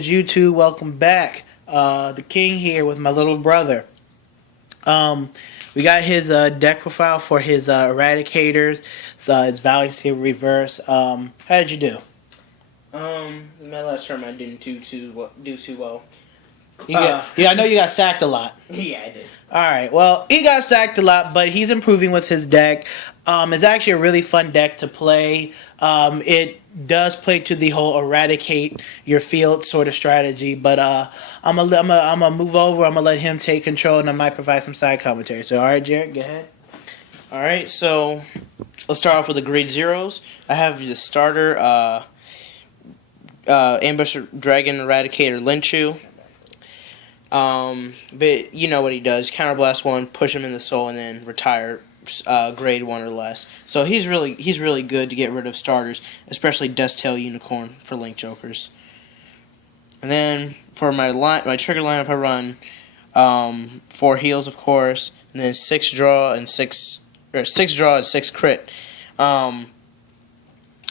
YouTube, welcome back. The King here with my little brother. We got his deck profile for his Eradicators. It's Vowing Saber Reverse. How did you do? My last term I didn't do too well. Yeah, I know you got sacked a lot. Yeah, I did. Alright, well, he got sacked a lot, but he's improving with his deck. It's actually a really fun deck to play. It does play to the whole eradicate your field sort of strategy, but I'm gonna move over. I'm gonna let him take control, and I might provide some side commentary. So, all right, Jared, go ahead. All right, so let's start off with the grade zeros. I have the starter Ambush Dragon Eradicator Linchu. But you know what he does: counterblast one, push him in the soul, and then retire. Grade 1 or less. So he's really good to get rid of starters, especially Dusttail Unicorn for Link Jokers. And then for my trigger lineup, I run 4 heals, of course, and then 6 draw and 6 crit.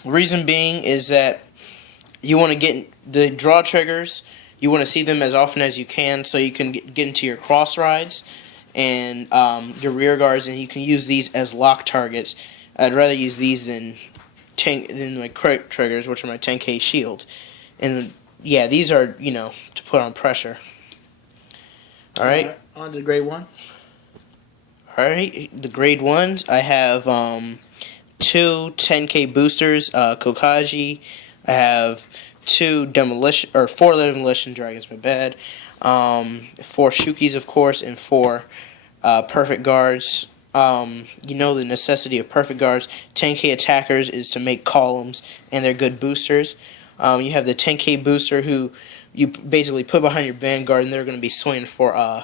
Reason being is that you want to get the draw triggers. You want to see them as often as you can, so you can get into your cross rides and your rear guards, and you can use these as lock targets. I'd rather use these than my crit triggers, which are my 10k shield. And yeah, these are, to put on pressure. Alright. On to grade 1. Alright, the grade 1s, I have 2 10k boosters, Kokaji. I have 4 demolition dragons, my bad. 4 Shukis, of course, and 4 perfect guards. You know the necessity of perfect guards. 10k attackers is to make columns, and they're good boosters. You have the 10k booster who you basically put behind your vanguard, and they're going to be swinging for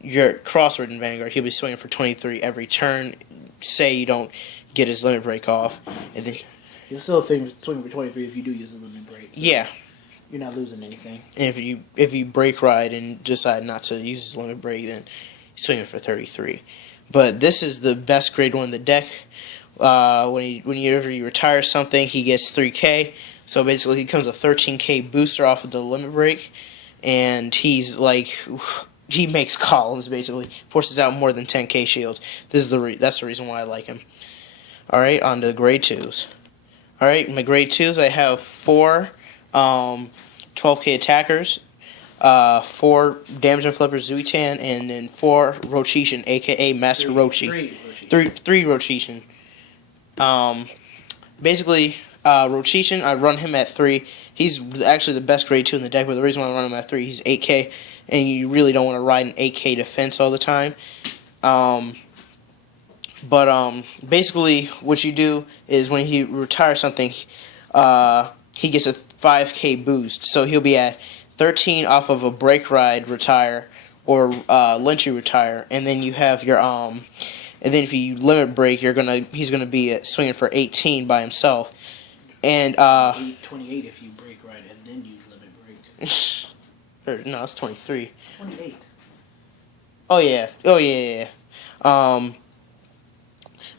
your cross-ridden vanguard. He'll be swinging for 23 every turn. Say you don't get his limit break off, and then you'll still swing for 23 if you do use a limit break. So yeah. You're not losing anything. And if you break ride and decide not to use his limit break, then he's swinging for 33. But this is the best grade 1 in the deck. Whenever you retire something, he gets 3k. So basically, he becomes a 13k booster off of the limit break, and he's like, he makes columns basically, forces out more than 10k shields. That's the reason why I like him. All right, on to grade 2s. All right, my grade 2s, I have 4. 12k attackers, 4 damage and flippers Zuitan, and then 4 Rochishan, aka Master Rochi. Three Rochishan. Basically, Rochishan, I run him at 3. He's actually the best grade 2 in the deck, but the reason why I run him at 3, he's 8k, and you really don't want to ride an 8k defense all the time. Basically, what you do is when he retires something, he gets a 5k boost, so he'll be at 13 off of a break ride retire or Lynchy retire, and then you have your and then if you limit break, he's gonna be swinging for 18 by himself, and 28 if you break ride and then you limit break. No, it's 23. 28. Oh yeah.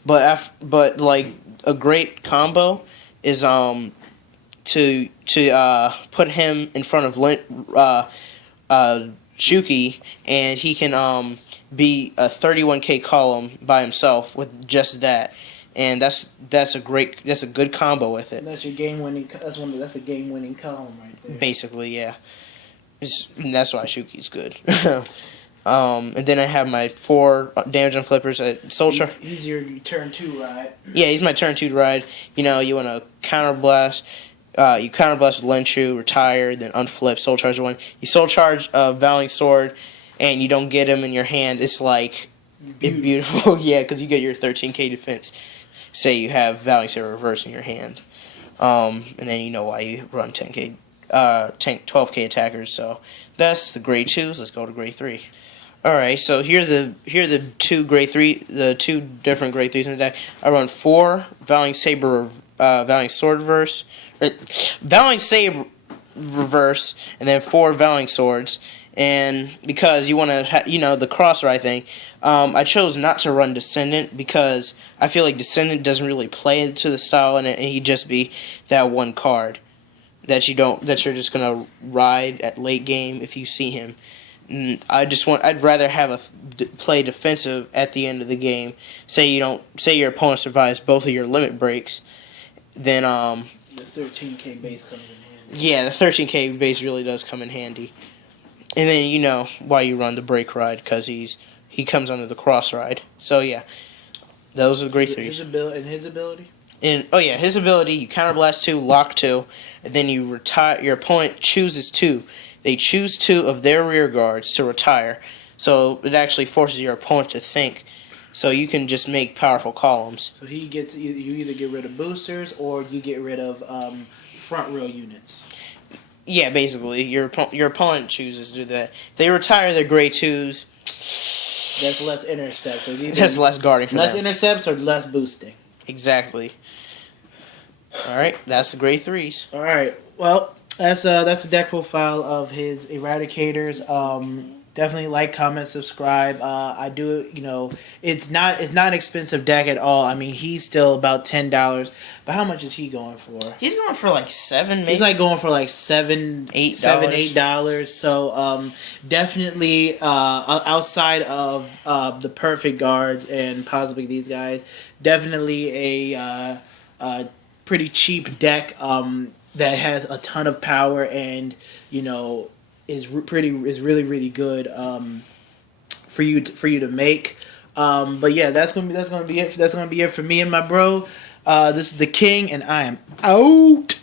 But like a great combo is to put him in front of Shuki, and he can be a 31k column by himself with just that, and that's a good combo with it. That's your game winning. That's a game winning column right there. Basically, yeah. That's why Shuki's good. And then I have my 4 damage and flippers at Soul Charge. He's your turn 2 ride. Yeah, he's my turn 2 ride. You want to counterblast. You counterblast with Lenshu, retire, then unflip, Soul Charge 1. You Soul Charge Vowing Sword, and you don't get him in your hand. It's like, it's beautiful. Yeah, because you get your 13k defense. Say you have Vowing Saber Reverse in your hand. And then you know why you run 12k attackers. So that's the grade 2s. Let's go to grade 3. Alright, so here are the 2 grade 3, the 2 different grade 3s in the deck. I run 4 Vowing Saber, Vowing Sword Reverse. Vowing Saber Reverse, and then 4 Vowing Swords, and because you want to, the cross ride thing, I chose not to run Descendant because I feel like Descendant doesn't really play into the style, and he'd just be that one card. that you're just gonna ride at late game if you see him. I'd rather have play defensive at the end of the game. Say your opponent survives both of your limit breaks, then the 13K base comes in handy. Yeah, the 13K base really does come in handy. And then why you run the break ride, because he comes under the cross ride. So yeah, those are the great threes. His ability. His ability, you counterblast 2, lock 2, and then you retire. Your opponent chooses 2. They choose 2 of their rear guards to retire. So it actually forces your opponent to think. So you can just make powerful columns. So you either get rid of boosters or you get rid of front row units. Yeah, basically, your opponent chooses to do that. If they retire their gray 2s. That's less intercepts. So That's less guarding for less them. intercepts or less boosting. Exactly. All right, that's the gray 3s. All right. Well, that's a deck profile of his Eradicators. Definitely like, comment, subscribe. I do, it's not an expensive deck at all. I mean, he's still about $10, but how much is he going for? He's going for like $7, maybe. He's like going for like $8. So definitely outside of the perfect guards and possibly these guys, definitely a pretty cheap deck that has a ton of power and is really really good for you to make. But yeah, that's gonna be it. That's gonna be it for me and my bro. This is the King, and I am out.